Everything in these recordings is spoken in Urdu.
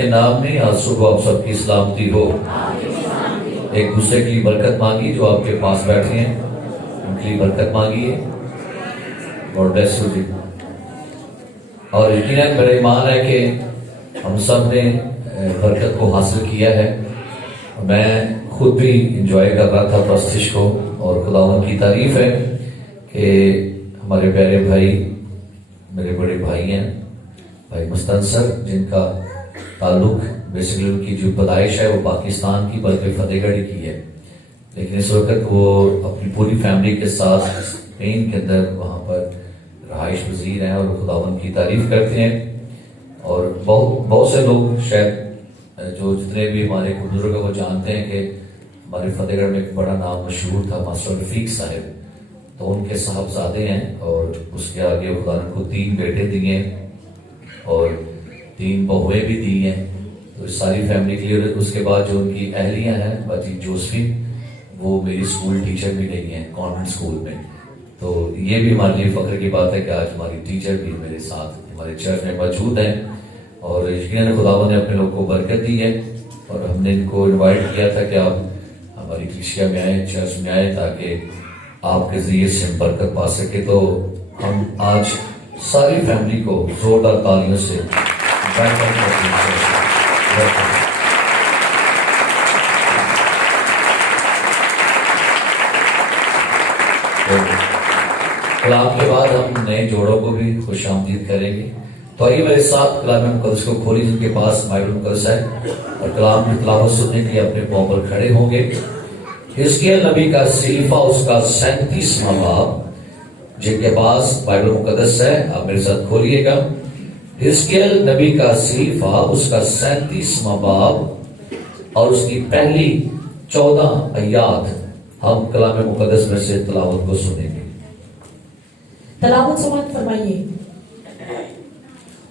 کے نام میں آج صبح آپ سب کی سلامتی ہو. ایک دوسرے کی برکت مانگی. جو آپ کے پاس بیٹھے ہیں ان کی برکت مانگیے. گاڈ بلیس یو جی. اور یقیناً میرا ایمان ہے کہ ہم سب نے برکت کو حاصل کیا ہے. میں خود بھی انجوائے کر رہا تھا پرستش کو, اور خداوند کی تعریف ہے کہ ہمارے پیارے بھائی, میرے بڑے بھائی ہیں بھائی مستن سر, جن کا تعلق بیسیکلی ان کی جو پیدائش ہے وہ پاکستان کی بلکہ فتح گڑھ کی ہے, لیکن اس وقت وہ اپنی پوری فیملی کے ساتھ اسپین کے اندر وہاں پر رہائش پذیر ہیں اور خداوند کی تعریف کرتے ہیں. اور بہت سے لوگ شاید جو جتنے بھی ہمارے بزرگ ہیں وہ جانتے ہیں کہ ہمارے فتح گڑھ میں ایک بڑا نام مشہور تھا ماسٹر رفیق صاحب, تو ان کے صاحبزادے ہیں اور اس کے آگے خدا نے کو 3 بیٹے دیے اور 3 بہویں بھی دی ہیں. تو ساری فیملی کے لیے. اس کے بعد جو ان کی اہلیاں ہیں باجی جوسفین, وہ میری اسکول ٹیچر بھی رہی ہیں کانوینٹ اسکول میں. تو یہ بھی ہمارے لیے فخر کی بات ہے کہ آج ہماری ٹیچر بھی میرے ساتھ ہمارے چرچ میں موجود ہیں. اور یقیناً خداوند نے اپنے لوگ کو برکت دی ہے, اور ہم نے ان کو انوائٹ کیا تھا کہ آپ ہماری کلیسیا میں آئیں, چرچ میں آئیں, تاکہ آپ کے ذریعے سے ہم برکت پا سکے. تو ہم آج ساری فیملی کو زوردار تالیوں سے ویلکم کرتے ہیں. کلام کے بعد ہم نئے جوڑوں کو بھی خوش آمدید کریں گے. تو آئیے میرے ساتھ کلام مقدس کو کھولی, جن کے پاس بائبل مقدس ہے, اور کلام کی تلاوت سننے کے لیے اپنے پاؤں پر کھڑے ہوں گے. حزقیل نبی کا صحیفہ اس کا 37واں باب, جن کے پاس بائبل مقدس ہے آپ میرے ساتھ کھولیے گا. حزقیل نبی کا صحیفہ اس کا 37واں باب اور اس کی پہلی 14 آیات ہم کلام مقدس میں سے تلاوت کو سنیں گے. تلاوت سماعت فرمائیے.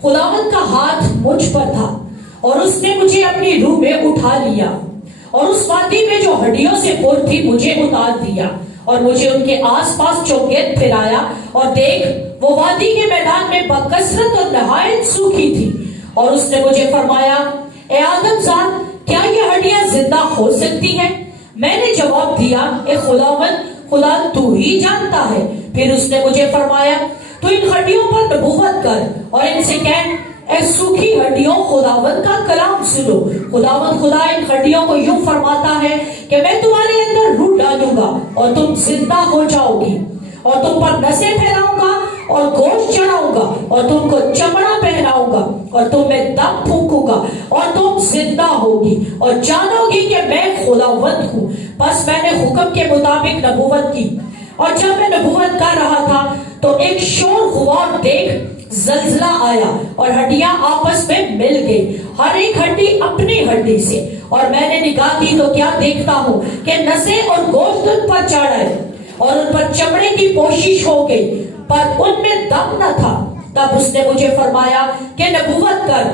خداوند کا ہاتھ مجھ پر تھا اور اس نے مجھے اپنی روح میں اٹھا لیا, اور اس وادی میں جو ہڈیوں سے پر تھی مجھے اتار دیا, اور مجھے ان کے آس پاس چوگیت پھرایا, اور دیکھ وہ وادی کے میدان میں بکثرت اور نہایت سوکھی تھی. اور اس نے مجھے فرمایا, اے آدم زاد, کیا یہ ہڈیاں زندہ ہو سکتی ہیں؟ میں نے جواب دیا, اے خداوند, خدا تو ہی جانتا ہے. پھر اس نے مجھے فرمایا, تو ان ہڈیوں پر نبوت کر اور ان سے کہہ, اے سوکھی ہڈیوں, خداوند کا کلام سنو. خداوند خدا ان ہڈیوں کو یوں فرماتا ہے کہ میں تمہارے اندر روح ڈالوں گا اور تم زندہ ہو جاؤ گی, اور تم پر نسیں پھیلاؤں گا اور گوشت چڑھاؤں گا, اور تم کو چمڑا پہناؤں گا, اور تم میں دم پھونکوں گا, اور تم زندہ ہوگی, اور جانو گی کہ میں خداوند ہوں. بس میں نے حکم کے مطابق نبوت کی, اور جب میں نبوت کر رہا تھا تو ایک شور ہوا, اور دیکھ زلزلہ آیا اور ہڈیاں آپس میں مل گئی, ہر ایک ہڈی اپنی ہڈی سے. اور میں نے نگاہ کی تو کیا دیکھتا ہوں کہ نسیں اور گوشت ان پر چڑھ آئے, اور ان پر چمڑے کی پوشش ہو گئی, پر ان میں دم نہ تھا. تب اس نے مجھے فرمایا کہ نبوت کر.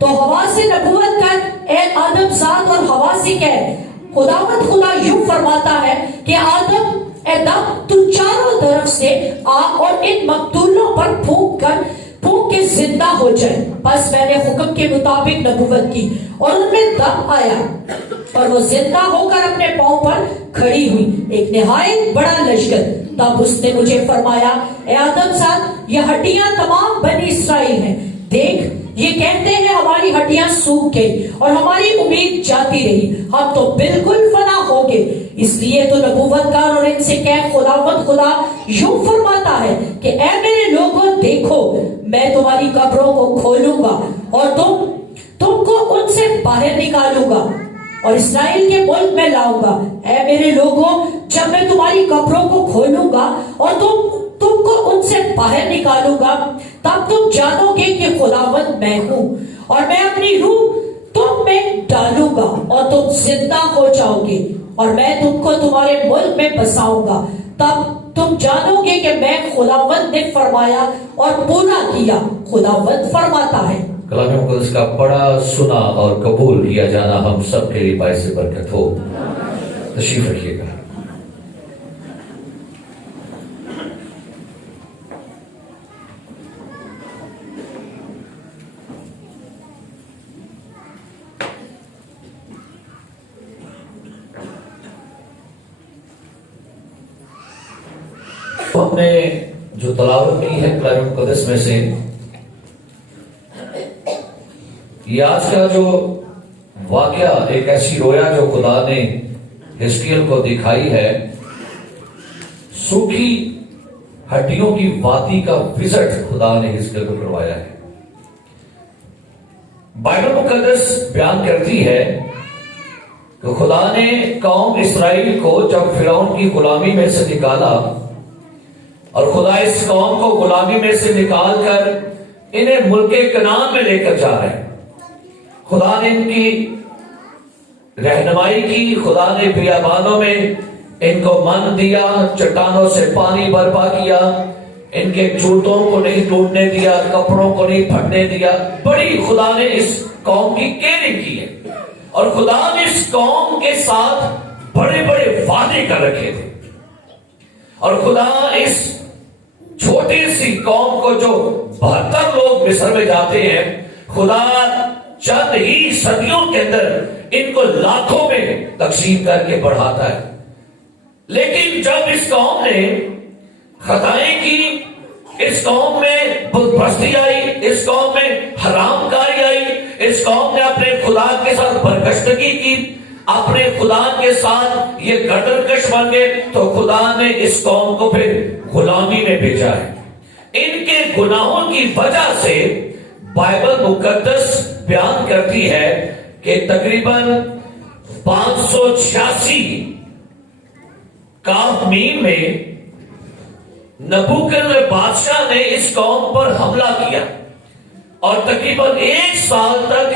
تو ہوا سے نبوت کر, اے آدم زاد, اور ہوا سے کہہ, خداوند خدا یوں فرماتا ہے کہ آدم, اے دم, تو چاروں طرف سے آ اور ان مقتولوں پر پھونک کے زندہ ہو جائے. بس میں نے حکم کے مطابق نبوت کی, اور ان میں دم آیا, اور وہ زندہ ہو کر اپنے پاؤں پر کھڑی ہوئی, ایک نہایت بڑا لشکر. تب اس نے مجھے فرمایا, اے آدم زاد, یہ ہڈیاں تمام بنی اسرائیل ہیں. دیکھ, یہ کہتے ہیں ہماری ہڈیاں سوکھ گئی اور ہماری امید جاتی رہی, ہم تو بالکل فنا ہو گئے. اس لیے تو نبوت کر اور ان سے کہہ, خداوند خدا یوں فرماتا ہے کہ اے میرے لوگوں, دیکھو میں تمہاری قبروں کو کھولوں گا اور تم کو ان سے باہر نکالوں گا اور اسرائیل کے ملک میں لاؤں گا. اے میرے لوگوں, جب میں تمہاری قبروں کو کھولوں گا اور تم کو ان سے باہر نکالوں گا, تب تم جانو گے کہ خداوند میں ہوں, اور میں اپنی روح تم میں ڈالوں گا اور تم زندہ ہو جاؤ گے, اور میں تم کو تمہارے ملک میں بساؤں گا. تب تم جانو گے کہ میں خداوند نے فرمایا اور پورا کیا. خداوند فرماتا ہے. کلام مقدس کا پڑھا, سنا اور قبول کیا جانا ہم سب کے لیے باعث برکت ہو. تشریف رکھیے گا. ہم نے جو تلاوت کی ہے کلام مقدس میں سے، یہ آج کا جو واقعہ ایک ایسی رویا جو خدا نے حزقیل کو دکھائی ہے، سوکھی ہڈیوں کی وادی کا وزٹ خدا نے حزقیل کو کروایا ہے۔ بائبل مقدس بیان کرتی ہے کہ خدا نے قوم اسرائیل کو جب فرعون کی غلامی میں سے نکالا، اور خدا اس قوم کو غلامی میں سے نکال کر انہیں ملک کنعان میں لے کر جا رہے ہیں۔ خدا نے ان کی رہنمائی کی، خدا نے بیابانوں میں ان کو من دیا، چٹانوں سے پانی برپا کیا، ان کے جوتوں کو نہیں ٹوٹنے دیا، کپڑوں کو نہیں پھٹنے دیا۔ بڑی خدا نے اس قوم کی کیئرنگ کی ہے، اور خدا نے اس قوم کے ساتھ بڑے بڑے وعدے کر رکھے تھے۔ اور خدا اس چھوٹی سی قوم کو جو 72 لوگ مصر میں جاتے ہیں، خدا چند ہی صدیوں کے اندر ان کو لاکھوں میں تقسیم کر کے بڑھاتا ہے۔ لیکن جب اس قوم نے خطائیں کی، اس قوم میں بت پرستی آئی، اس قوم میں حرام کاری آئی، اس قوم نے اپنے خدا کے ساتھ برگشتگی کی، اپنے خدا کے ساتھ یہ گردن کش بن گئے، تو خدا نے اس قوم کو پھر غلامی میں بھیجا ہے۔ ان کے گناہوں کی وجہ سے بائبل مقدس بیان کرتی ہے کہ تقریباً 586 کاف میم میں نبوکدنصر بادشاہ نے اس قوم پر حملہ کیا، اور تقریباً 1 سال تک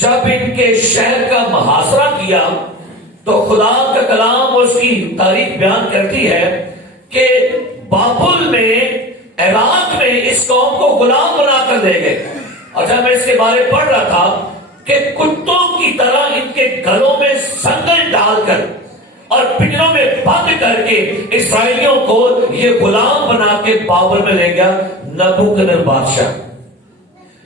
جب ان کے شہر کا محاصرہ کیا، تو خدا کا کلام اس کی تاریخ بیان کرتی ہے کہ بابل میں، عراق میں اس قوم کو غلام بنا کر لے گئے۔ اور جب میں اس کے بارے پڑھ رہا تھا کہ کتوں کی طرح ان کے گلوں میں سنگل ڈال کر اور پنجروں میں بند کر کے اسرائیلیوں کو یہ غلام بنا کے بابل میں لے گیا نبوکدنصر بادشاہ۔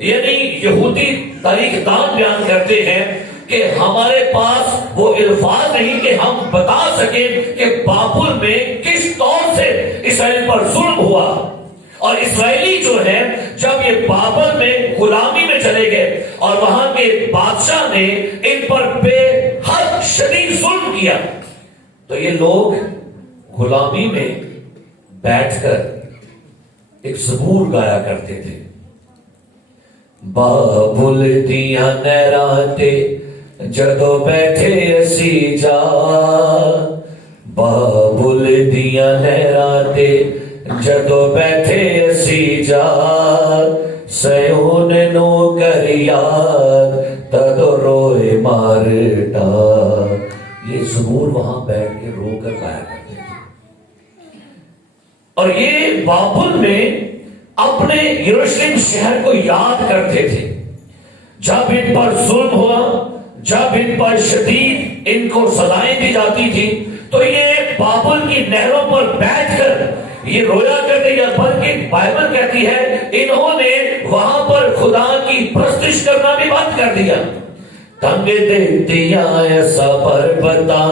یعنی یہودی تاریخ دان بیان کرتے ہیں کہ ہمارے پاس وہ الفاظ نہیں کہ ہم بتا سکیں کہ بابل میں کس طور سے اسرائیل پر ظلم ہوا، اور اسرائیلی جو ہیں جب یہ بابل میں غلامی میں چلے گئے اور وہاں کے بادشاہ نے ان پر بے حد شدید ظلم کیا، تو یہ لوگ غلامی میں بیٹھ کر ایک زبور گایا کرتے تھے۔ بابل دیاں نہراں تے جدوں بیٹھے اسی جا، بابل دیاں نہراں تے جدوں بیٹھے اسی جا، سیون نو کر یاد تدو روئے مارٹا۔ یہ زبور وہاں بیٹھ کے رو کر گایا کرتے تھے، اور یہ بابل میں اپنے یروشلم شہر کو یاد کرتے تھے۔ جب ان پر ظلم ہوا، جب ان پر شدید ان کو سزائیں دی جاتی تھی، تو یہ بابل کی نہروں پر بیٹھ کر یہ رویا کرتے، یا بلکہ بائبل کہتی ہے انہوں نے وہاں پر خدا کی پرستش کرنا بھی بند کر دیا۔ تنگ دیتیاں ایسا پربتا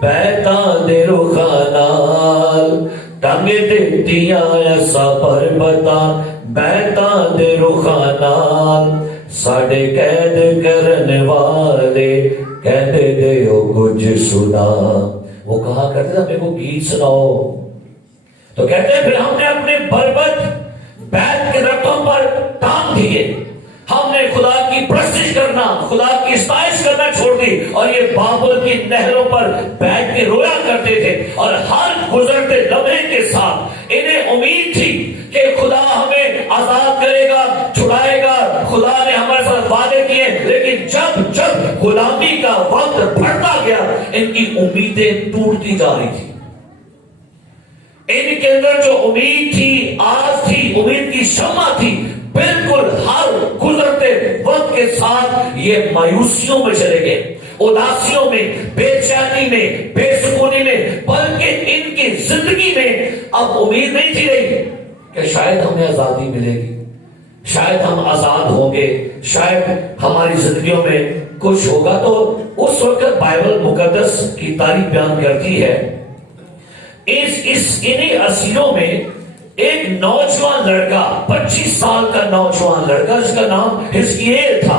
بیتاں دے رخانال، تنگ دیتیاں ایسا پربتا بیتاں دے رخانال، ساڑے قید کرنے والے کہتے دے ہو کچھ سنا۔ وہ کہا کرتے تھا میرے کو گیت سناؤ، تو کہتے ہیں پھر ہم نے اپنے بربت بیت کے درختوں پر ٹانگ دیے، ہم نے خدا کی پرستش کرنا، خدا کی ستائش کرنا چھوڑ دی، اور یہ بابل کی نہروں پر بیٹھ کے رویا کرتے تھے، اور ہر گزرتے لمحے کے ساتھ انہیں امید تھی کہ خدا ہمیں آزاد کرے گا، چھڑائے گا، خدا نے ہمارے ساتھ وعدے کیے۔ لیکن جب غلامی کا وقت بڑھتا گیا، ان کی امیدیں ٹوٹتی جا رہی تھی۔ ان کے اندر جو امید تھی، آس تھی، امید کی شمع تھی، بالکل ہر گزرتے وقت کے ساتھ یہ مایوسیوں میں چلے گئے، اداسیوں میں، بے چینی میں، بے سکونی میں، بلکہ ان کی زندگی میں اب امید نہیں تھی رہی کہ شاید ہمیں آزادی ملے گی، شاید ہم آزاد ہوں گے، شاید ہماری زندگیوں میں کچھ ہوگا۔ تو اس وقت بائبل مقدس کی تاریخ بیان کرتی ہے انہی اسیروں میں ایک نوجوان لڑکا 25 سال کا نوجوان لڑکا جس کا نام حزقیل تھا،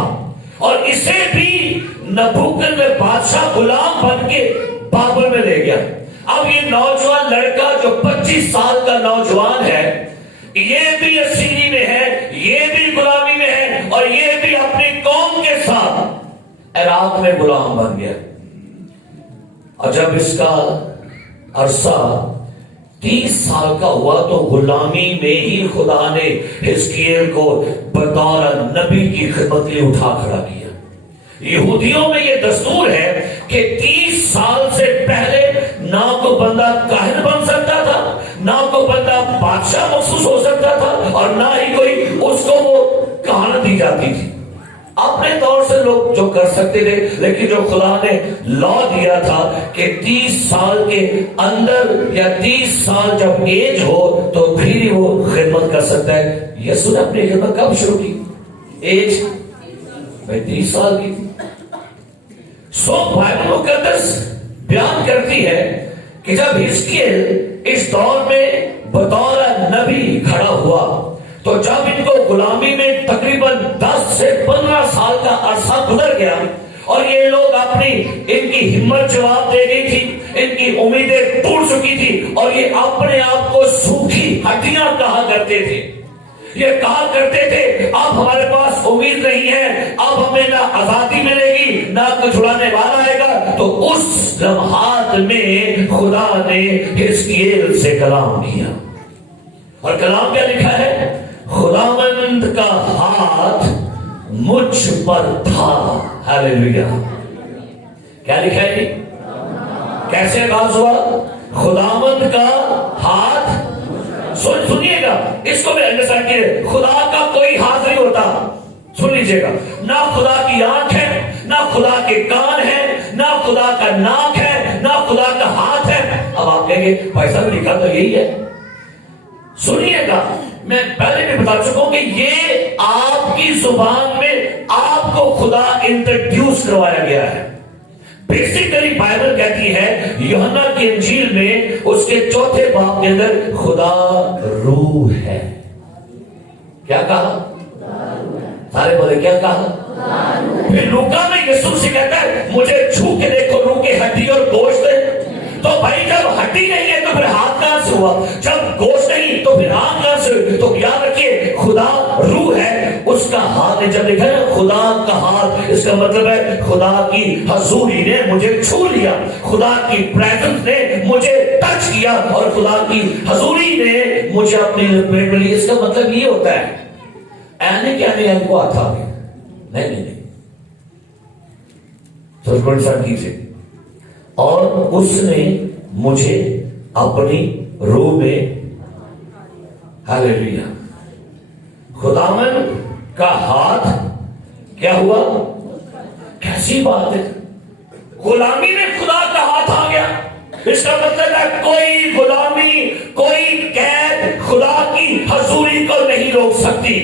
اور اسے بھی نبوکد میں بادشاہ غلام بن کے بابل میں لے گیا۔ اب یہ نوجوان لڑکا جو 25 سال کا نوجوان ہے، یہ بھی اسیری میں ہے، یہ بھی غلامی میں ہے، اور یہ بھی اپنی قوم کے ساتھ عراق میں غلام بن گیا۔ اور جب اس کا عرصہ 30 سال کا ہوا تو غلامی میں ہی خدا نے حزقیل کو بطور نبی کی خدمت کے لیے اٹھا کھڑا کیا۔ یہودیوں میں یہ دستور ہے کہ 30 سال سے پہلے نہ کوئی بندہ کاہن بن سکتا تھا، نہ کوئی بندہ بادشاہ محسوس ہو سکتا تھا، اور نہ ہی کوئی اس کو وہ کہانت دی جاتی تھی۔ اپنے طور سے لوگ جو کر سکتے تھے، لیکن جو خدا نے لا دیا تھا کہ 30 سال کے اندر یا 30 سال جب ایج ہو تو پھر ہی وہ خدمت کر سکتا ہے۔ یسوع نے اپنی خدمت کب شروع کی؟ ایج میں 30 سال کی تھی۔ بائبل مقدس بیان کرتی ہے کہ جب حزقیل اس دور میں بطور نبی کھڑا ہوا تو جب ان کو غلامی میں تقریباً 10 سے 15 سال کا عرصہ گزر گیا اور یہ لوگ اپنی ان کی ہمت جواب دے گئی تھی، ان کی امیدیں ٹوٹ چکی تھی، اور یہ اپنے آپ کو سوکھی ہڈیاں کہا کرتے تھے۔ یہ کہا کرتے تھے اب ہمارے پاس امید نہیں ہے، اب ہمیں نہ آزادی ملے گی نہ کوئی چھڑانے والا آئے گا۔ تو اس لمحات میں خدا نے حزقیل سے کلام کیا، اور کلام کیا لکھا ہے؟ خداوند کا ہاتھ مجھ پر تھا۔ ہاللیلویا! کیا لکھا ہے؟ کیسے آغاز ہوا؟ خداوند کا ہاتھ۔ سنیے گا، اس کو بھی انڈرسٹینڈ کیجیے، خدا کا کوئی ہاتھ نہیں ہوتا۔ سن لیجیے گا، نہ خدا کی آنکھ ہے، نہ خدا کے کان ہے، نہ خدا کا ناک ہے، نہ خدا کا ہاتھ ہے۔ اب آپ کہیں گے بھائی صاحب لکھا تو یہی ہے۔ سنیے گا، میں پہلے بھی بتا چکا ہوں کہ یہ آپ کی زبان میں آپ کو خدا انٹروڈیوس کروایا گیا ہے۔ بیسیکلی بائبل کہتی ہے یوحنا کی انجیل میں اس کے 4 باب کے اندر خدا روح ہے۔ کیا کہا؟ سارے بولے کیا کہا؟ پھر لوکا میں یسوع سے کہتا ہے مجھے چھو کے دیکھو روح کے ہڈی اور گوشت ہے۔ تو بھائی جب ہڈی نہیں ہے تو پھر ہاتھ کہاں سے ہوا؟ جب گوشت نہیں تو پھر ہاتھ کہاں سے ہوئی؟ تو یاد رکھیے خدا روح ہے، اس کا ہاتھ ہے۔ جب لکھا ہے خدا کا ہاتھ، اس کا مطلب ہے خدا کی حضوری نے مجھے چھو لیا، خدا کی پریزنس نے مجھے ٹچ کیا، اور خدا کی حضوری نے مجھے اپنی لپیٹ میں لی۔ اس کا مطلب یہ ہوتا ہے اینے کیا نہیں ان کو آتا ہے، نہیں تو کوئی فرق کیجیے۔ اور اس نے مجھے اپنی روح میں، ہاللیلویا، خداوند کا ہاتھ کیا ہوا؟ کیسی بات ہے، غلامی میں خدا کا ہاتھ آ گیا۔ اس کا مطلب ہے کوئی غلامی، کوئی قید خدا کی حضوری کو نہیں روک سکتی۔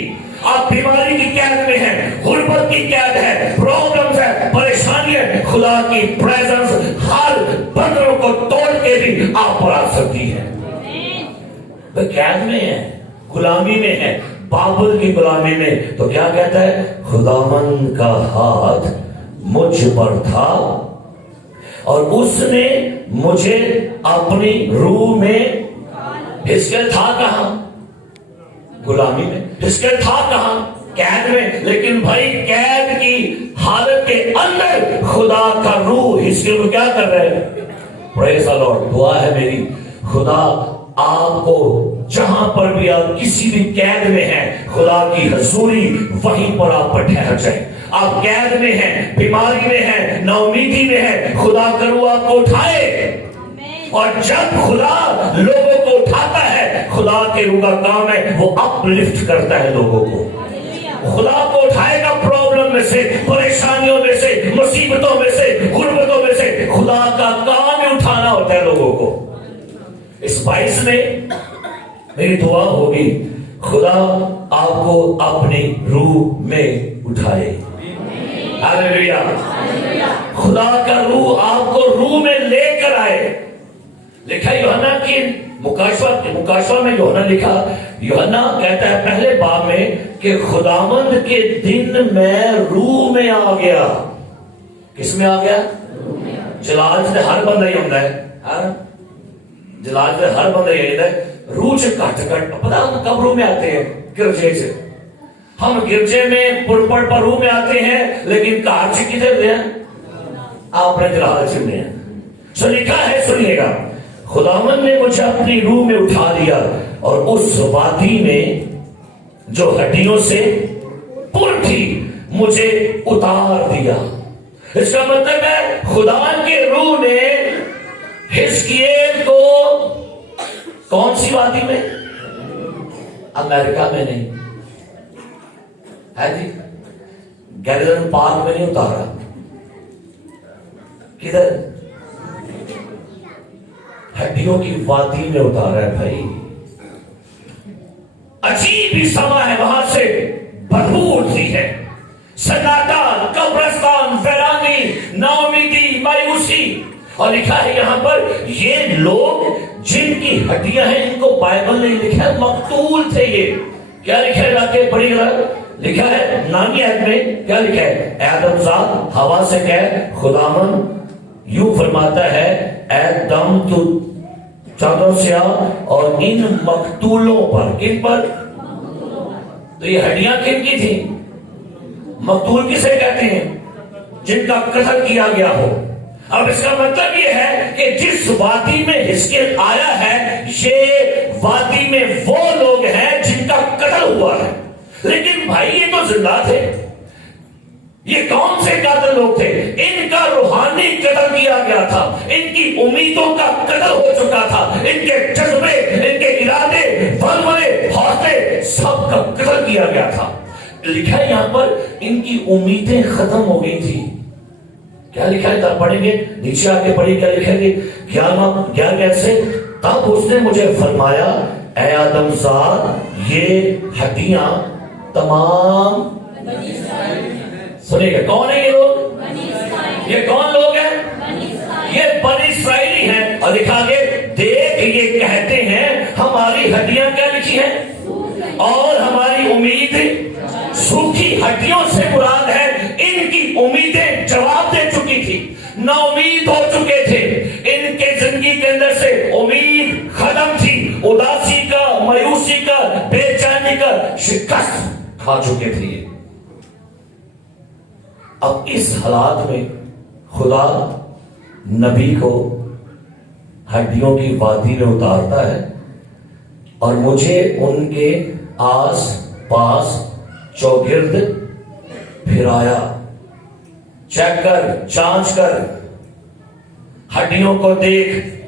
آپ بیماری کی قید میں ہیں، غربت کی قید ہے، پرابلمز ہے، پریشانی ہے، خدا کی پریزنس ہر بندروں کو توڑ کے بھی آپ پر آ سکتی ہے۔ وہ قید میں ہے، غلامی میں ہے، بابل کی غلامی میں، تو کیا کہتا ہے؟ خداوند کا ہاتھ مجھ پر تھا اور اس نے مجھے اپنی روح میں۔ حزقیل تھا کہاں؟ غلامی میں۔ حزقیل تھا کہاں؟ قید میں۔ لیکن بھائی قید کی حالت کے اندر خدا کا روح حزقیل کو کیا کر رہے ہیں؟ پریز دی لارڈ۔ دعا ہے میری، خدا آپ کو جہاں پر بھی آپ کسی بھی قید میں ہیں، خدا کی حضوری وہیں پر آپ پر ٹھہر جائے۔ آپ قید میں ہیں، بیماری میں ہیں، نا امیدی میں ہیں، خدا کا روح آپ کو اٹھائے۔ اور جب خدا لوگوں کو اٹھاتا ہے، خدا کے روح کا کام ہے وہ اپ لفٹ کرتا ہے لوگوں کو۔ خدا کو اٹھائے گا پرابلم میں سے، پریشانیوں میں سے، مصیبتوں میں سے، غربتوں میں سے۔ خدا کا کام ہی اٹھانا ہوتا ہے لوگوں کو۔ اس 22 میں میری دعا ہوگی خدا آپ کو اپنی روح میں اٹھائے۔ ہاللیلویا! خدا کا روح آپ کو روح میں لے کر آئے۔ لکھا یوحنا کی مکاشفہ میں یوحنا لکھا، یوحنا کہتا ہے پہلے باب میں کہ خداوند کے دن میں روح میں آ گیا. کس میں آ گیا؟ جلال سے ہر بندہ ہی ہوتا ہے، جلال سے ہر بندہ ہی ہوتا ہے. روح سے کٹ پتا ہم کب روح میں آتے ہیں؟ گرجے سے. ہم گرجے میں پلپٹ پر روح میں آتے ہیں، لیکن کار سے کدھر ہیں؟ آپ نے جلال چلنے ہیں. سو لکھا ہے، سنیے گا، خداوند نے مجھے اپنی روح میں اٹھا لیا اور اس وادی میں جو ہڈیوں سے پر تھی مجھے اتار دیا. اس کا مطلب ہے خدا کے روح نے حزقیل کو کون سی وادی میں؟ امریکہ میں نہیں ہے جی، گیریزن پارک میں نہیں اتارا. کدھر؟ ہڈیوں کی وادی میں اتارا ہے بھائی. عجیب ہی سما ہے، وہاں سے بدبو اٹھتی ہے، سناٹا، قبرستان، ویرانی، ناامیدی، مایوسی. اور لکھا ہے یہاں پر یہ لوگ جن کی ہڈیاں ہیں، ان کو بائبل نے لکھا ہے مقتول تھے. یہ کیا لکھا ہے؟ جا کے پڑھی لکھا ہے نانی عہد میں کیا لکھا ہے؟ اے آدم زاد ہوا سے کہہ خداوند یوں فرماتا ہے اے دم تو چادر سے آ اور ان مقتولوں پر. کن پر؟ تو یہ ہڈیاں کن کی تھیں؟ مقتول کسے کہتے ہیں؟ جن کا قتل کیا گیا ہو. اب اس کا مطلب یہ ہے کہ جس وادی میں حزقیل آیا ہے، یہ وادی میں وہ لوگ ہیں جن کا قتل ہوا ہے. لیکن بھائی یہ تو زندہ تھے. یہ کون سے قاتل لوگ تھے؟ ان کا روحانی قتل کیا گیا تھا، ان کی امیدوں کا قتل ہو چکا تھا، ان کے جذبے، ان کے ارادے، ولولے، حوصلے سب کا قتل کیا گیا تھا. لکھا ہے یہاں پر ان کی امیدیں ختم ہو گئی تھی. کیا لکھا ہے؟ تب پڑھیں گے نیچے آ کے پڑھی. کیا لکھا ہے؟ 11 سے تب اس نے مجھے فرمایا اے آدم زاد یہ ہڈیاں تمام. سنیے گا، کون ہے یہ لوگ؟ یہ کون لوگ ہیں؟ یہ بنی اسرائیلی ہیں. اور لکھا آگے دیکھ یہ کہتے ہیں ہماری ہڈیاں کیا لکھی ہیں؟ اور ہماری امید سوکھی ہڈیوں سے مراد ہے ان کی امیدیں جواب دے چکی تھی، نا امید ہو چکے تھے. ان کے زندگی کے اندر سے امید ختم تھی. اداسی کا، مایوسی کا، بے چینی کا شکست کھا چکے تھے. اب اس حالات میں خدا نبی کو ہڈیوں کی وادی میں اتارتا ہے اور مجھے ان کے آس پاس چوگرد پھرایا. چیک کر، جانچ کر، ہڈیوں کو دیکھ.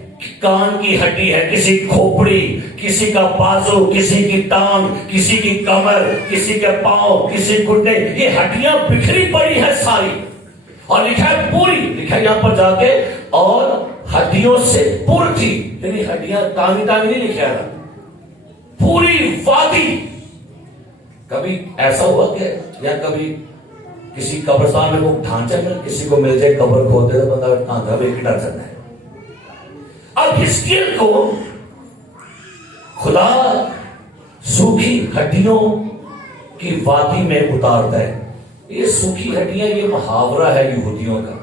کان کی ہڈی ہے، کسی کھوپڑی، کسی کا بازو، کسی کی ٹانگ، کسی کی کمر، کسی کے پاؤں، کسی گھٹنے. یہ ہڈیاں بکھری پڑی ہیں ساری. اور لکھا ہے پوری، لکھا ہے یہاں پر جا کے اور ہڈیوں سے پر تھی. یعنی ہڈیاں ٹانگی نہیں لکھا ہے، پوری وادی. کبھی ایسا ہوا کہ یا کبھی کسی قبرستان میں وہ ڈھانچہ میں کسی کو مل جائے قبر کھودے تو بندہ کہاں بھی ڈر جاتا ہے. اب حزقیل کو خدا سوکھی ہڈیوں کی وادی میں اتارتا ہے. یہ سوکھی ہڈیاں یہ محاورہ ہے یہودیوں کا.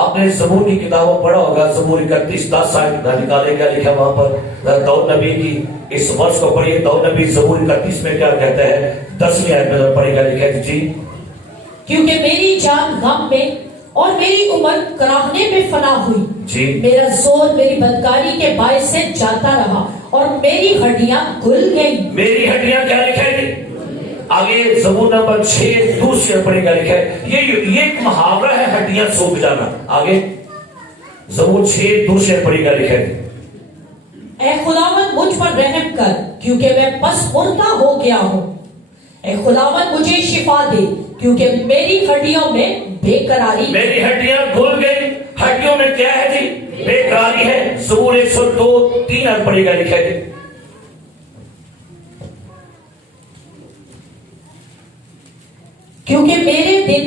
آپ نے زبور کی کتابوں پڑھا ہوگا، زبور 31:10 نکالے. کیا لکھا وہاں پر؟ داؤد نبی کی اس ورس کو پڑھیے. داؤد نبی زبور 31 میں کیا کہتا ہے؟ 10ویں آیت میں پڑھے. کیا لکھا ہے جی؟ کیونکہ میری جان غم میں اور میری عمر کراہنے میں فنا ہوئی جی. میرا زور میری بدکاری کے باعث سے جاتا رہا اور میری ہڈیاں گل گئیں. میری ہڈیاں کیا لکھا ہے؟ آگے زبور نمبر 6 دوسرے پڑھے. کیا لکھا ہے؟ یہ ایک محاورہ ہے ہڈیاں سوکھ جانا. آگے زبور 6 دوسرے پڑھے. کیا لکھا ہے؟ اے خداوند مجھ پر رحم کر کیونکہ میں پس مردہ ہو گیا ہوں. اے خداوند مجھے شفا دے کیونکہ میری ہڈیوں میں بے قراری. میری ہڈیاں گل گئی. ہڈیوں میں کیا ہے جی؟ بے قراری ہے. زبور 102:3 پڑھے. گا لکھا ہے کیونکہ میرے دن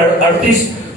38।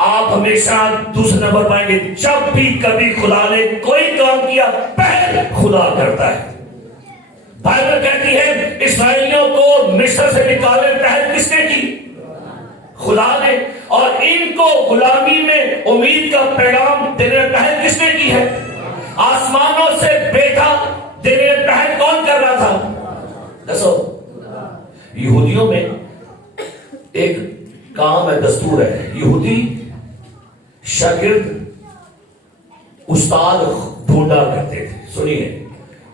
آپ ہمیشہ دوسرے نمبر پائیں گے جب بھی کبھی خدا نے کوئی کام کیا پہل خدا کرتا ہے. بائبل کہتی ہے اسرائیلیوں کو مصر سے نکالے پہل کس نے کی؟ خدا نے. اور ان کو غلامی میں امید کا پیغام دینے میں پہل کس نے کی ہے؟ آسمانوں سے بیٹا دینے میں پہل کون کر رہا تھا؟ دسو. یہودیوں میں ایک کام ہے، دستور ہے. یہودی شاگرد استاد ڈھونڈا کرتے تھے. سنیے،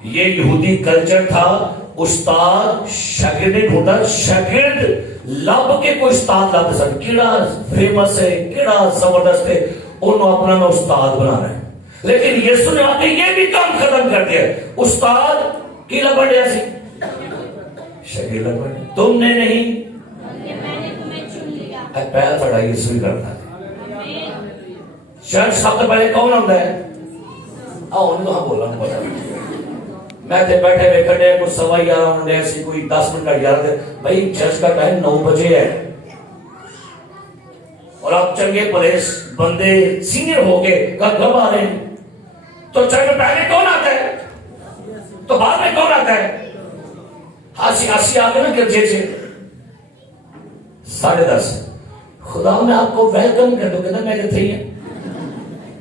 یہ یہودی کلچر تھا. استاد شاگرد نے ڈھونڈا. شاگرد لب کے کوئی استاد لاتے سن، کیڑا فیمس ہے، کیڑا زبردست ہے، انہوں اپنا میں استاد بنا رہے ہیں. لیکن یسوع نے آ کے یہ بھی کام ختم کر دیا. استاد کی لبڑیا سی شاگرد لبڑ. تم نے نہیں، پہل تھوڑا یسوع ہی کرتا ہے. چرچ سب سے پہلے کون آتا ہے؟ ان کو ہم بولنا پتا. میں تھے بیٹھے ہوئے کھڑے کچھ 11:15 منٹ ایسی کوئی 10 منٹ کا 11 بھائی چرچ کا ٹائم 9 بجے ہے. اور آپ چنگے پولیس بندے سینئر ہو کے کب آ رہے ہیں؟ تو چرچ میں پہلے کون آتا ہے؟ تو بعد میں کون آتا ہے؟ ہاسی آ گئے نا گرجے سے 10:30. خدا میں آپ کو ویلکم کر دو. کہتا میں کہتے ہیں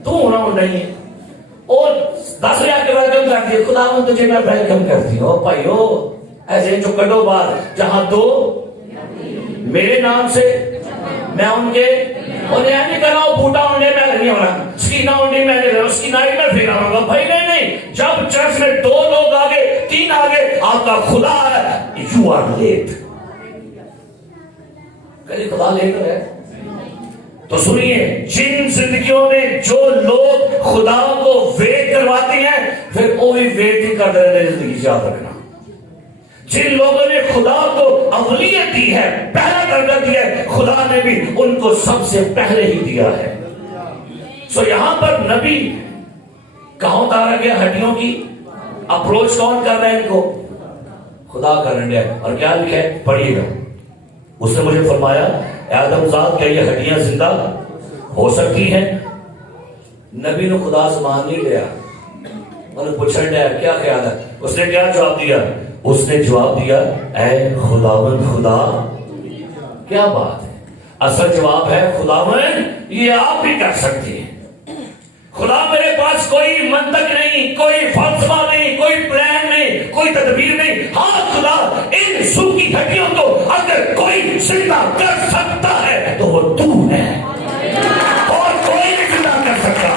تو ہونا وہ نہیں ہے. اور 10 بجے آ کے ویلکم کرتی ہے. خدا میں تجھے میں ویلکم کرتی ہوں. بھائیو ایسے جو کڈو بار جہاں دو میرے نام سے میں ان کے انہیں نہیں کرنا بوٹا انڈے میں نہیں ہونا سکینہ انڈے میں نہیں ہونا سکینائی میں پھر آؤں گا. بھائی نہیں. جب چرچ میں 2 لوگ آگے 3 آگے آپ کا خدا ہے. You are late. کبھی خدا لیٹ ہے. تو سنیے، جن زندگیوں میں جو لوگ خدا کو ویٹ کرواتے ہیں پھر وہی ویٹ ہی کرتے رہتے ہیں. زندگی سے یاد رکھنا، جن لوگوں نے خدا کو اولویت دی ہے، پہلا درجہ دیا ہے، خدا نے بھی ان کو سب سے پہلے ہی دیا ہے. سو یہاں پر نبی کہاں اتارا گیا؟ ہڈیوں کی. اپروچ کون کر رہے ہیں ان کو؟ خدا کر رہے ہیں. اور کیا لکھا ہے؟ پڑھیے گا. اس نے مجھے فرمایا اے آدم ذات کیا یہ ہڈیاں زندہ ہو سکتی ہیں؟ نبی نے خدا سے مان نہیں لیا. انہوں نے پوچھا کیا خیال ہے؟ اس نے کیا جواب دیا؟ اس نے جواب دیا اے خداوند خدا. کیا بات ہے. اصل جواب ہے خداوند یہ آپ بھی کر سکتے ہیں. خدا میرے پاس کوئی منطق نہیں، کوئی فلسفہ نہیں، کوئی پلان نہیں، کوئی تدبیر نہیں. ہاں خدا ان سوکھی ہڈیوں کو اگر کوئی زندہ کر سکتا ہے تو وہ تو ہے اور کوئی نہیں زندہ کر سکتا.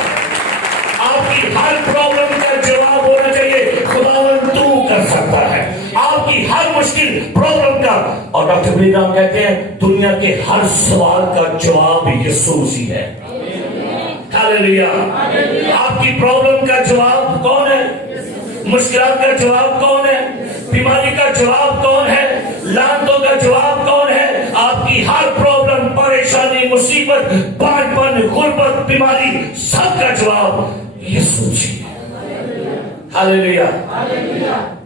آپ کی ہر پرابلم کا جواب ہونا چاہیے خداوند تو کر سکتا ہے. آپ کی ہر مشکل پرابلم کا. اور ڈاکٹر بلی گراہم کہتے ہیں دنیا کے ہر سوال کا جواب یسوع ہی ہے. ہاللیلویا. آپ کی پرابلم کا جواب کون ہے؟ مشکلات کا جواب کون ہے؟ بیماری کا جواب کون ہے؟ لعنتوں کا جواب کون ہے؟ آپ کی ہر پرابلم، پریشانی، مصیبت، بانجپن، غربت، بیماری، سب کا جواب یسوع ہی ہے. ہاللیلویا.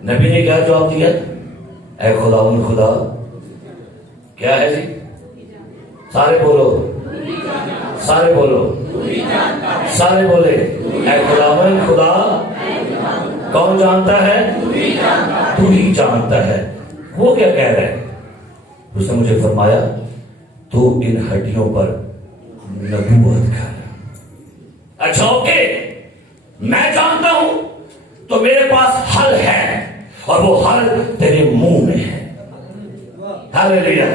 نبی نے کیا جواب دیا؟ اے خداوند خدا. کیا ہے جی؟ سارے بولو، سارے بولو، سارے بولے اے خداوند خدا. کون جانتا ہے؟ تو ہی جانتا ہے. وہ کیا کہہ رہے ہیں؟ اس نے مجھے فرمایا تو ان ہڈیوں پر نبوت کر. اچھا اوکے، میں جانتا ہوں تو میرے پاس حل ہے اور وہ حل تیرے منہ میں ہے. ہاللیلویا.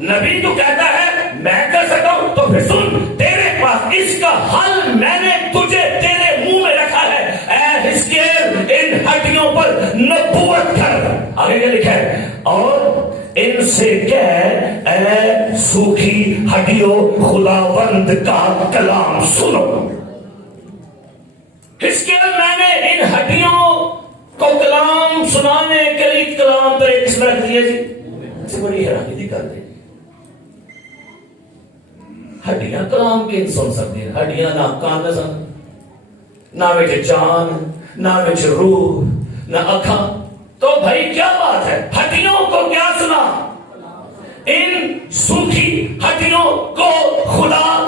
نبی تو کہتا ہے میں کر سکتا ہوں تو پھر سن، تیرے پاس اس کا حل میں نے تجھے تیرے منہ میں رکھا ہے. اے حزقیل ان ہڈیوں پر نبوت کر. آگے کیا لکھا ہے؟ اور ان سے کہہ اے سوکھی ہڈیوں خداوند کا کلام سنو. حزقیل میں نے ان ہڈیوں کو کلام سنانے کے لیے کلام تو ایک قسم رکھ دیا جی. سے بڑی حیرانی دی کرتے ہیں. ہڈیاں کلام کی سن سکتی ہیں. ہڈیاں نہ کان نہ سن، نہ وچ جان، نہ وچ روح، نہ اکھاں. تو بھائی کیا بات ہے؟ ہڈیوں کو کیا سنا؟ ان سوکھی ہڈیوں کو خدا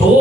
2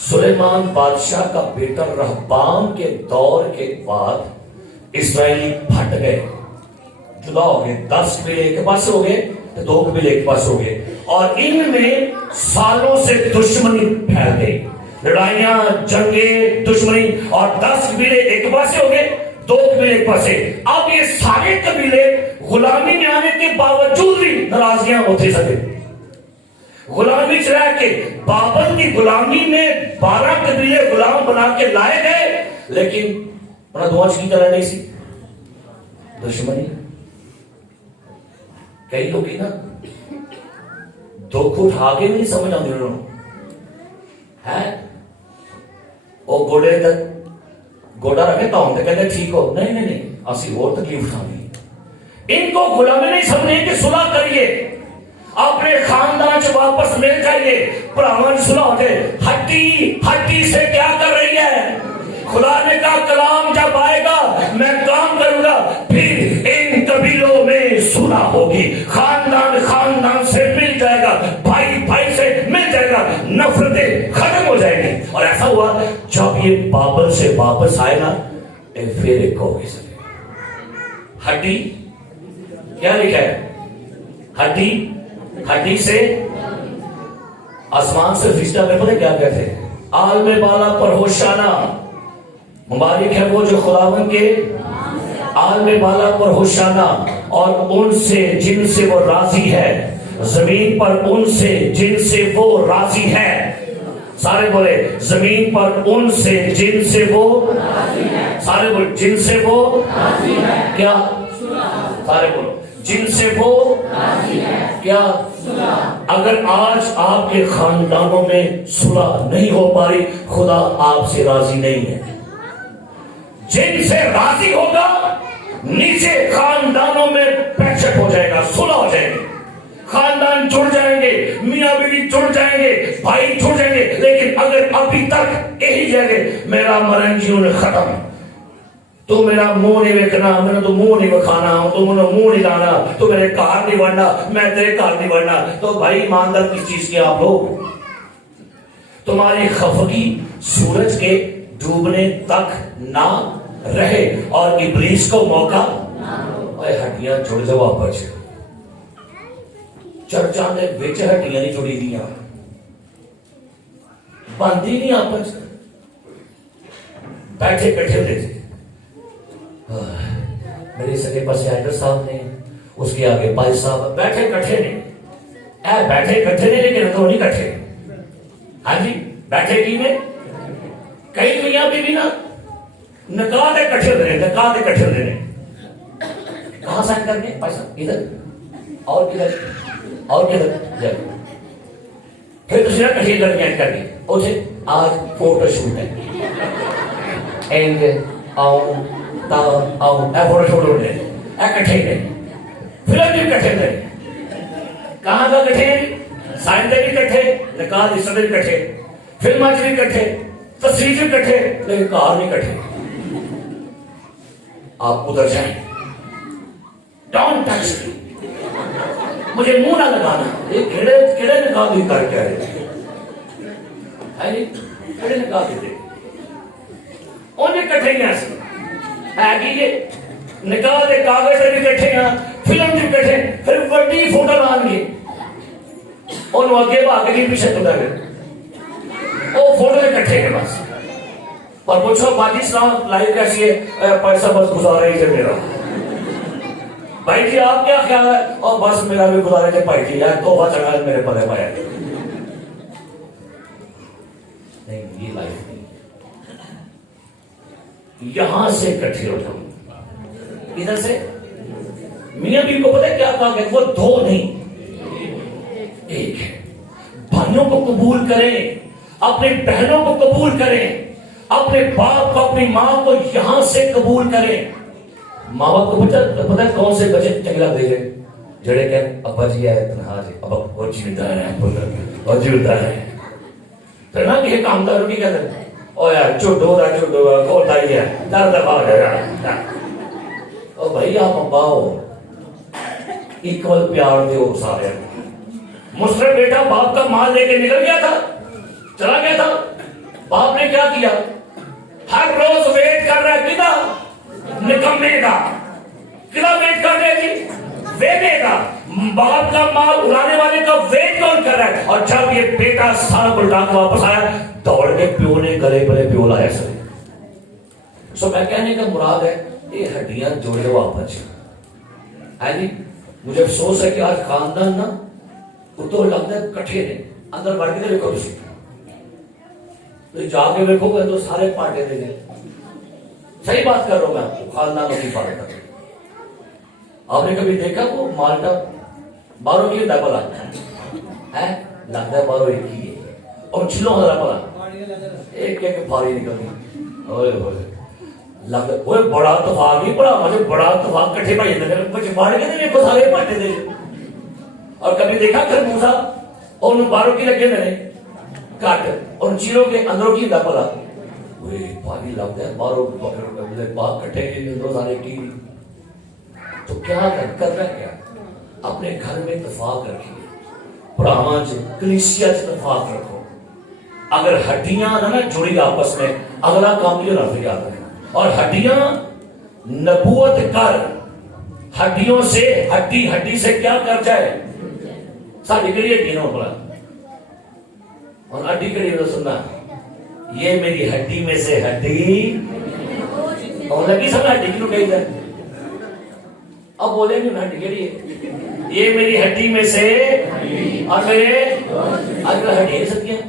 سلیمان بادشاہ کا بیٹا رہبام کے دور کے بعد اسرائیلی پھٹ گئے، جدا ہو گئے، 10 قبیلے ایک پاس ہو گئے، 2 قبیلے ایک پاس ہو گئے، اور ان میں سالوں سے دشمنی پھیل گئی، لڑائیاں، جنگیں، دشمنی، اور 10 قبیلے ایک پاس ہو گئے، 2 قبیلے ایک پاس۔ اب یہ سارے قبیلے غلامی میں آنے کے باوجود بھی ناراضیاں ہوتے سکے، غلامی چلا کے بابل کی غلامی میں 12 قبیلے غلام بنا کے لائے گئے، لیکن بڑا دعاش کی طرح نہیں سی دشمنی۔ کئی لوگ نا دکھ اٹھا کے نہیں سمجھ آتی انہوں ہے، وہ گوڑے تک گوڑا رکھے تو ہم کہتے ٹھیک ہو، نہیں نہیں نہیں، اسی اور تکلیف اٹھانی۔ ان کو غلامی نہیں سمجھے کہ صلح کریے، اپنے خاندان سے واپس مل جائیے، پراون صلح ہوتے۔ ہڈی ہڈی سے کیا کر رہی ہے؟ خدا نے کہا کلام جب آئے گا میں کام کروں گا، پھر ان قبیلوں میں صلح ہوگی، خاندان خاندان سے مل جائے گا، بھائی بھائی سے مل جائے گا، نفرتیں ختم ہو جائیں گی۔ اور ایسا ہوا جب یہ بابل سے واپس آئے نا، پھر ایک ہو گئی سکے۔ ہڈی کیا لکھا ہے؟ ہڈی ہڈی سے آسمان سے فرشتہ میں پتہ کیا کہتے ہیں؟ عالم بالا پر ہوشانہ، مبارک ہے وہ جو خداوند کے عالم بالا پر ہوشانہ، اور ان سے جن سے وہ راضی ہے، زمین پر ان سے جن سے وہ راضی ہے۔ سارے بولے زمین پر ان سے جن سے وہ راضی ہے، سارے بولے جن سے وہ راضی ہے، کیا؟ سارے بولو جن سے وہ راضی ہے، کیا؟ اگر آج آپ کے خاندانوں میں صلح نہیں ہو پا رہی، خدا آپ سے راضی نہیں ہے۔ جن سے راضی ہوگا نیچے خاندانوں میں پیچک ہو جائے گا، صلح ہو جائے گی، خاندان جڑ جائیں گے، میاں بیوی جڑ جائیں گے، بھائی جڑ جائیں گے۔ لیکن اگر ابھی تک یہی جگہ میرا مرنجیوں نے ختم، تو میرا منہ نہیں ویکھنا، میں نے تو منہ نہیں وکھانا، تو میں نے منہ نہیں لانا، تو میرے کار نہیں بڑھنا، میں تیرے کار نہیں بڑھنا، تو بھائی ایماندار کس چیز کے آپ لوگ؟ تمہاری خفگی سورج کے ڈوبنے تک نہ رہے اور ابلیس کو موقع اے ہڈیاں جڑ جاؤ آپس، چرچاں دے وچ ہڈیاں نہیں جڑی دیاں، بندی نہیں آپس، بیٹھے کٹھے دے۔ میرے سگے پاس ایڈر صاحب نے، اس کے آگے پائی صاحب، بیٹھے کٹھے نہیں، اے بیٹھے کٹھے نہیں لیکن تو نہیں کٹھے۔ ہاں جی بیٹھے کی میں کئی میاں بھی نا نکاح دے کٹھے دے، نکاح دے کٹھے دے، کہاں سائن کرنے؟ پائی صاحب ادھر اور کدھر اور کدھر، پھر دوسرا کٹھے لڑکیاں کر کے اسے آج فوٹو شوٹ ہے، اینڈ آؤ اے فوٹو شوٹ ہونے اے کٹھے گئے، فلم بھی کٹھے گئے، کہاں کا کٹھے؟ سائن دے بھی کٹھے، نکاح دی صدر کٹھے، فلم آج بھی کٹھے، تصویر بھی کٹھے، لیکن کار نہیں کٹھے۔ آپ ادھر جائیں، ڈونٹ ٹچ می، مجھے منہ نہ لگانا، یہ کیڑے نکاح بھی کر کے آئے ہیں، کیڑے نکاح بھی دے انہیں کٹھے گئے ہیں، ہے کہ یہ نکاح دے کاغذ بھی کٹھے ہیں، فلم بھی کٹھے، پھر بڑی فوٹو لان گے، انہوں آگے بھاگ کے پیچھے تو گئے، وہ فوٹو میں کٹھے گئے بس۔ اور پوچھو باجی سلام لائف کیسی ہے؟ پیسہ بس گزارا ہی تھے میرا، بھائی جی آپ کیا خیال ہے؟ اور بس میرا بھی گزارے تھے بھائی جی، یار توبہ چڑھا میرے پلے پایا نہیں، یہ لائف نہیں۔ یہاں سے کٹھے ہو جاؤ، ادھر سے میاں بیوی کو پتہ ہے کیا کہا کہ وہ دو نہیں ایک ہے۔ بھائیوں کو قبول کریں، اپنے بہنوں کو قبول کریں، اپنے باپ کو اپنی ماں کو یہاں سے قبول کریں۔ ماں باپ کو پتہ ہے کون سے بچے چنگلا دے گئے؟ جڑے کہ ابا جی آئے تنہا جی، ابا وہ جیتا ہے اور جیتا ہے، پھر نہ کہ کام داروں کی کہتے ہیں او یار چھوٹو رہا چھوٹو رہا کھولتا ہی ہے در دفاع ہو جائے گا۔ او بھائی آپ ابا ہو، ایکول پیار دے ہو سارے۔ مصر بیٹا باپ کا مال لے کے نکل گیا تھا، چلا گیا تھا، باپ نے کیا کیا؟ ہر روز ویٹ کر رہا ہے کدھر؟ نکمے کا. کدھر ویٹ کر رہے جی؟ ویٹے کا. باپ کا مال اڑانے والے کا ویٹ کون کر رہا ہے؟ اور جب یہ بیٹا سارا پلٹا کے واپس آیا دوڑ کے پیو نے گلے پلے پیو لایا سر. سو میں کہنے کا مراد ہے یہ ہڈیاں جوڑے واپس ہے جی. مجھے افسوس ہے کہ آج خاندان نا اتو لگتا ہے کٹھے نے اندر بڑھ کے دیکھو تو جا کے دیکھو گے تو سارے پاٹے دے گئے. صحیح بات کر رہا ہوں میں خاندانوں کی بات کر رہا ہوں. آپ نے کبھی دیکھا وہ مالٹا باروں کی ڈبل آتا ہے لگتا ہے باروں ایک ہی ہے اور چلو ہزار بلا ایک ایک بھاری نکل گئی. اوئے ہوئے لگتا ہے بڑا اتفاق نہیں پڑا مجھے بڑا اتفاق کٹھے بھائی کچھ بڑھ کے نہیں کو سارے پاٹے دے. اور کبھی دیکھا خربوزہ اور ان باروں کی لگے میں نے کاٹ اور چیروں کے اندروں کی ڈبل آ وہ پانی لگتا ہے باروں باغ کٹھے کے اندروں سارے کی. تو کیا کر رہا ہے کیا؟ اپنے گھر میں اتفاق رکھیے. پراما کلیسیا اتفاق رکھو. اگر ہڈیاں نہ جڑی آپس میں اگلا کام یہ نہ یاد رکھنا. اور ہڈیاں نبوت کر ہڈیوں سے ہڈی ہڈی سے کیا کر جائے ساری کڑی ہڈی نہ بولا اور ہڈی کڑی نہ سننا یہ میری ہڈی میں سے ہڈی اور لگی سب ہڈی کیوں کہی جائے. اب بولے نہیں ہڈی کڑی ہے یہ میری ہڈی میں سے اور میرے آج کل ہڈی سکتی ہیں.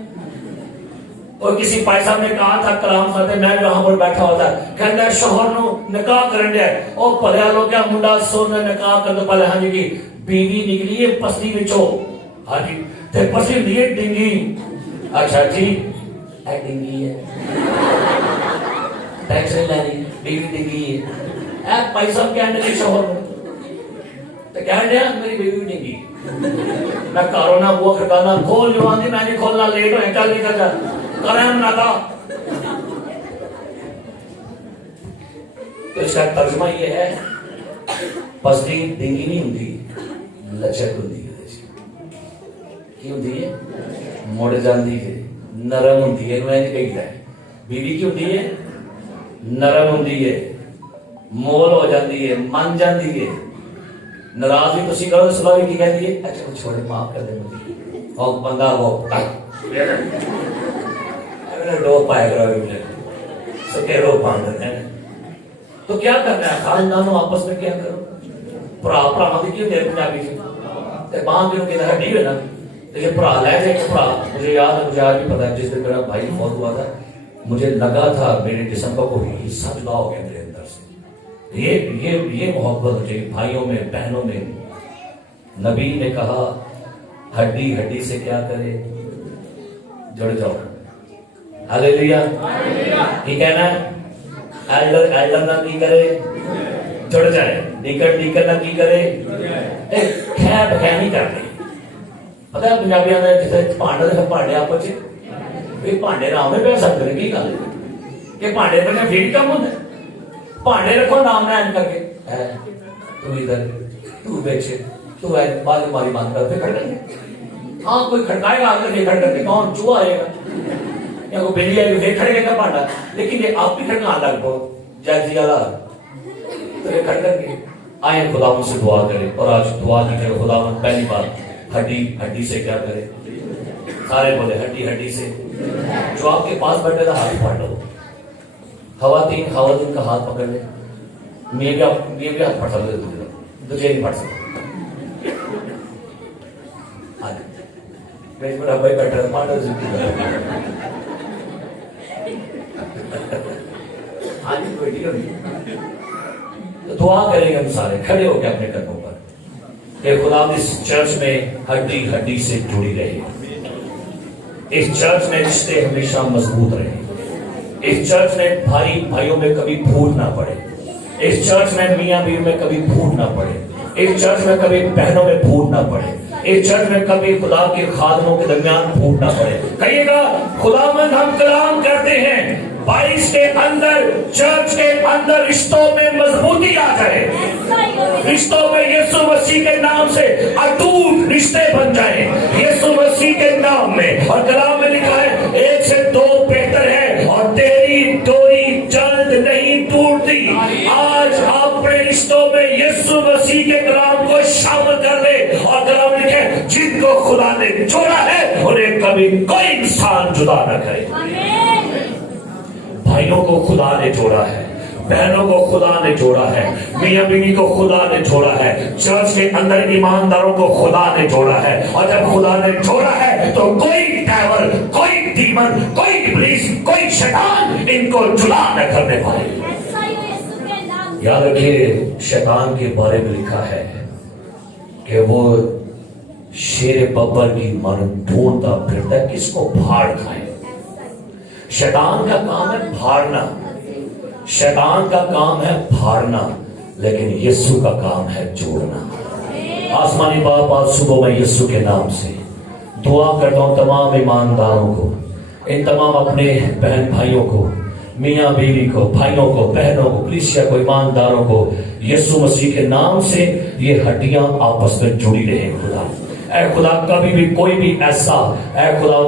اور کسی بھائی صاحب نے کہا تھا کلام کرتے میں وہاں پر بیٹھا ہوتا ہے کہتا ہے شوہر نو نکاح کرن دیا اور پلیا لو کیا منڈا سونا نکاح کر دو پہلے ہاں جی کی بیوی نکلی ہے پسلی وچوں ہاں جی تے پسلی لیے ڈنگی. اچھا جی اے ڈنگی ہے ٹیکس نہیں لینی بیوی ڈنگی ہے. اے بھائی صاحب کہنے لگے شوہر تو کہہ دیا میری بیوی ڈنگی. میں کارونا وہ کھڑکانا کھول جو آندھی میں نہیں کھولنا لیٹ ہوئے چل نہیں کرتا کرم نہ تھا. تو اس کا ترجمہ یہ ہے پسلی ڈنگی نہیں ہوتی لچک ہوتی ہے. کی ہوتی ہے مڑ جاندی ہے نرم ہوتی ہے. میں نے کہی ہے بیوی کی ہوتی ہے نرم ہوتی ہے مول ہو جاتی ہے من جاتی ہے. ناراض بھی تسی کرو سلاح کی کہتی ہے اچھا کچھ چھوڑے معاف کر دے مجھے اور بندہ وہ ڈو پائے گا سکے رو پاندھ ہیں. تو کیا کرنا ہے خاندانوں آپس میں کیا کرو پرا پرا دی کیوں دیر پنجابی سے باندھ کے کہتا ہڈی ہے نا تو یہ پرا لے جائے کہ پرا مجھے یاد ہے مجھے آج بھی پتا ہے جس دن میرا بھائی فوت ہوا تھا مجھے لگا تھا میرے جسم کا کوئی حصہ جدا ہو گیا میرے اندر سے. یہ محبت ہو چاہیے بھائیوں میں بہنوں میں. نبی نے کہا ہڈی ہڈی سے کیا کرے جڑ جاؤ. ہاللیلویا. کی کہنا ہے ایلڈر ایلڈر نہ کی کرے جڑ جائے. ڈیکن ڈیکن نہ کی کرے خیر بخیر نہیں کرتے. پتہ ہے پنجابی آدھے جیسے پانڈے دے پانڈے آپس بھی پانڈے نام میں پہ سکتے ہیں کی گل کہ پانڈے پہ پھر کم ہوتا ہے. پانڈے رکھو نام نہ کر کے تو ادھر تو بیچے تو بعد ماری بات کرتے کھڑکیں گے. ہاں کوئی کھڑکائے گا آگے نہیں کھڑکیں گے کون چوہا آئے گا یا کوئی بلی آئے گا کھڑکے گا پانڈا. لیکن یہ آپ بھی کھڑکا لگ پو جی اللہ تو یہ کھڑکیں گے. آئیں خدا ان سے دعا کرے اور آج دعا کی کرے خدا ان پہلی بات ہڈی ہڈی سے کیا کرے. سارے بولے ہڈی ہڈی سے. جو آپ کے پاس بیٹھے تھا ہاتھ پھاڑ لو. خواتین خواتین کا ہاتھ پکڑ لے. میاں بھی ہاتھ پھاڑ سکتے تجھے نہیں پھاڑ سکتے. میرا بھائی بیٹھا پانڈا تو دعا کریں گے ہم سارے کھڑے ہو کے اپنے قدموں پر کہ خدا اس چرچ میں ہڈی ہڈی سے جڑی رہے. اس چرچ میں رشتے ہمیشہ مضبوط رہے. اس چرچ میں بھائی بھائیوں میں کبھی پھوٹ نہ پڑے. اس چرچ میں میاں بیوی میں کبھی پھوٹ نہ پڑے. اس چرچ میں کبھی بہنوں میں پھوٹ نہ پڑے. اس چرچ میں کبھی خدا کے خادموں کے درمیان پھوٹ نہ پڑے. کہیے گا خداوند ہم کلام کرتے ہیں 22 کے اندر چرچ کے اندر رشتوں میں مضبوطی آ جائے. رشتوں میں یسوع مسیح کے نام سے اٹوٹ رشتے بن جائیں یسوع مسیح کے نام میں. اور کلام میں لکھا ہے 1 سے 2 بہتر ہے کلام کو شامل کر لے، اور کلام لکھے جن کو خدا نے جوڑا ہے انہیں کبھی کوئی انسان جدا نہ کرے۔ بھائیوں کو خدا نے جوڑا ہے، بہنوں کو خدا نے جوڑا ہے، میاں بیوی کو خدا نے جوڑا ہے، چرچ کے اندر ایمانداروں کو خدا نے جوڑا ہے، اور جب خدا نے جوڑا ہے تو کوئی ڈیول، کوئی ڈیمن، کوئی ابلیس، کوئی شیطان ان کو جدا نہ کرنے پائے۔ یاد رکھیے شیطان کے بارے میں لکھا ہے کہ وہ شیر ببر کی مانند ڈھونڈتا پھرتا ہے کس کو پھاڑ کھائے۔ شیطان کا کام ہے پھاڑنا، شیطان کا کام ہے پھاڑنا، لیکن یسوع کا کام ہے جوڑنا۔ آسمانی باپ آج صبح میں یسوع کے نام سے دعا کرتا ہوں تمام ایمانداروں کو، ان تمام اپنے بہن بھائیوں کو، میاں بیوی کو، بھائیوں کو، بہنوں کو، کلیسیا کو، ایمانداروں کو، یسوع مسیح کے نام سے یہ ہڈیاں آپس میں جڑی رہیں خدا۔ اے خدا کبھی بھی کوئی بھی ایسا اے خدا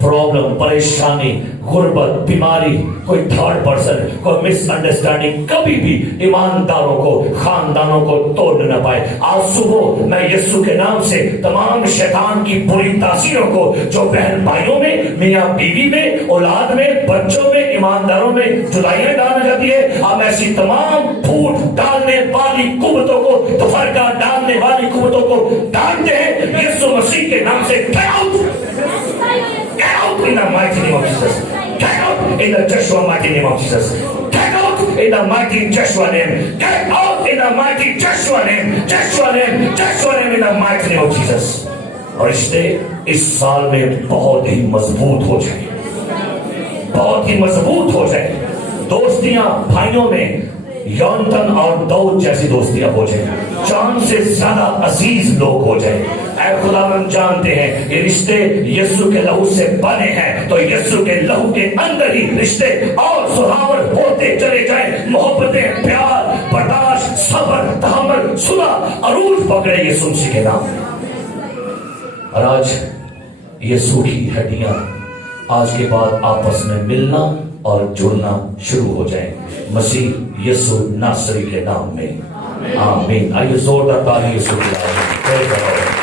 پرابلم، پریشانی، غربت، بیماری، کوئی تھرڈ پرسن، کوئی مس انڈرسٹینڈنگ کبھی بھی ایمانداروں کو، خاندانوں کو توڑ نہ پائے۔ آج صبح میں یسوع کے نام سے تمام شیطان کی بری تاثیروں کو جو بہن بھائیوں میں، میاں بیوی میں، اولاد میں، بچوں میں، ایمانداروں میں جدائیاں ڈالنا چاہتی ہے، ہم ایسی تمام پھوٹ ڈالنے والی قوتوں کو، تفرقہ ڈالنے والی قوتوں کو ڈالتے ہیں یسوع مسیح کے نام سے۔ Get out in the mighty name of Jesus. Get out in the Joshua mighty name of Jesus. Get out in the mighty Joshua name. Get out in the mighty Joshua name. Joshua name. Joshua name in the mighty name of Jesus. اور رشتے اس سال میں بہت ہی مضبوط ہو جائیں، بہت ہی مضبوط ہو جائیں۔ دوستیاں بھائیوں میں یونتن اور داؤد جیسی دوستیاں ہو جائیں، چاند سے زیادہ عزیز لوگ ہو جائیں۔ اے خدا ہم جانتے ہیں یہ رشتے یسوع کے لہو سے بنے ہیں، تو یسوع کے لہو کے اندر ہی رشتے اور سہاور ہوتے چلے جائیں۔ محبتیں، پیار، برداشت، صبر، تحمل، صلح عروج پکڑے یسوع مسیح کے نام میں۔ اور آج یسوع کی ہڈیاں آج کے بعد آپس میں ملنا اور جڑنا شروع ہو جائیں، مسیح یسوع ناصری کے نام میں، آمین۔ آئیے زوردار تالی یسوع کی آمین۔